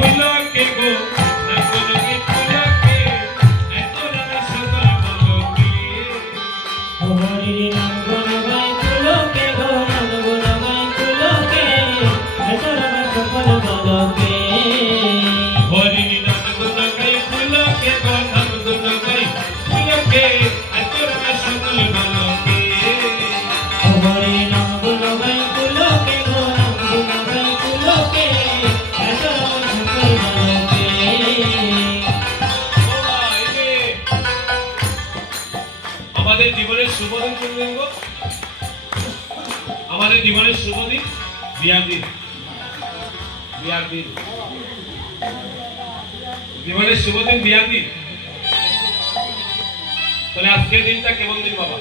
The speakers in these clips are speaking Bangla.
পুলকে গো নাম গুণগাই পুলকে এত রাম সকল বলকে হরি নাম গুণগাই পুলকে গো নাম গুণগাই পুলকে এত রাম সকল বলকে হরি নাম গুণগাই পুলকে গো নাম গুণগাই পুলকে এত রাম সকল বলকে হরি নাম গুণগাই পুলকে গো নাম গুণগাই পুলকে এত রাম সকল বলকে আমাদের জীবনের শুভদিন কোনদিন গো? আমাদের জীবনের শুভদিন বিয়ার দিন। বিয়ার দিন জীবনের শুভদিন বিয়ার দিন। তাহলে আজকের দিনটা কেমন দিন বাবা?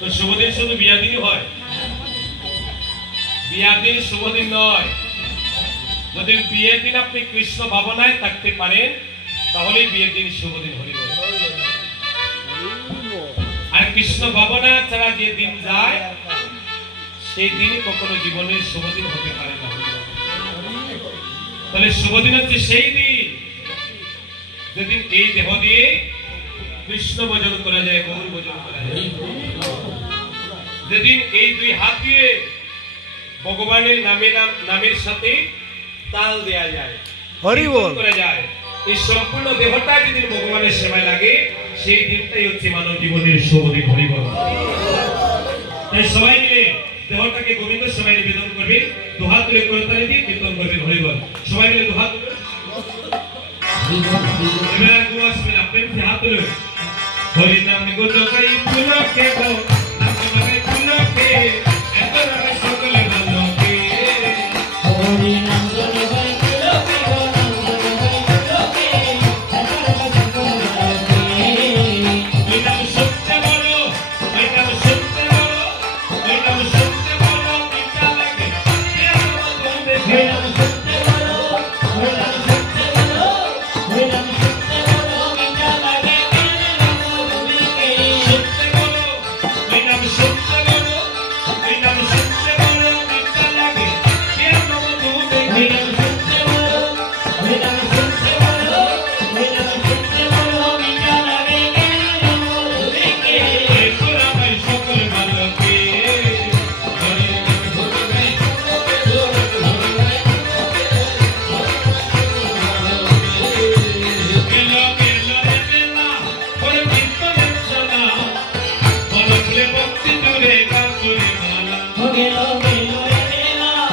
তো শুভদিন শুধু বিয়ার দিনই হয়? বিয়ার দিন শুভদিন নয়। যদি বিয়ের দিন আপনি কৃষ্ণ ভাবনায় থাকতে পারেন তাহলে বিয়ের দিন শুভদিন হরি বল। আর কৃষ্ণ ভাবনা ছাড়া যে দিন যায় সেই দিনই কখনো জীবনের শুভদিন হতে পারে না। তাহলে শুভদিন হচ্ছে সেই দিন যেদিন এই দেহ দিয়ে কৃষ্ণ ভজন করা যায়, গৌর ভজন করা যায়। যেদিন এই দুই হাত দিয়ে ভগবানের নামের সাথে তাল দেয়া যায়, হরি বল করা যায়। এই সম্পূর্ণ দেহটা যেদিন ভগবানের সেবায় লাগে সেই দিনটাই হচ্ছে মানব জীবনের শুভদিন হরি বল। তাই সবাই মিলে দেহটাকে গোবিন্দ সবাই নিবেদন করবে, দুহাত তুলে করতালি দিয়ে কীর্তন করবেন হরি বল। সবাই মিলে দুহাত এবার গো আসবেন, আপনি হাত তুলে হরি নাম গুণগাই পুলকে গো নাম গুণগাই পুলকে এত রাম সকল বলকে হরি নাম গুণগাই পুলকে গো নাম গুণগাই পুলকে এত রাম সকল বলকে ওই নাম শুনতে বলো, ওই নাম শুনতে বলো, ওই নাম শুনতে বলো মিঠা লাগে এ আমার মন দেখে হরি নাম শুনতে বলো, হরি নাম শুনতে বলো, হরি নাম শুনতে বলো মিঠা লাগে কেন নাম গুণকে শুনতে বলো, ওই নাম শুনতে বলো, ওই নাম শুনতে বলো মিঠা লাগে এ আমার মন দেখে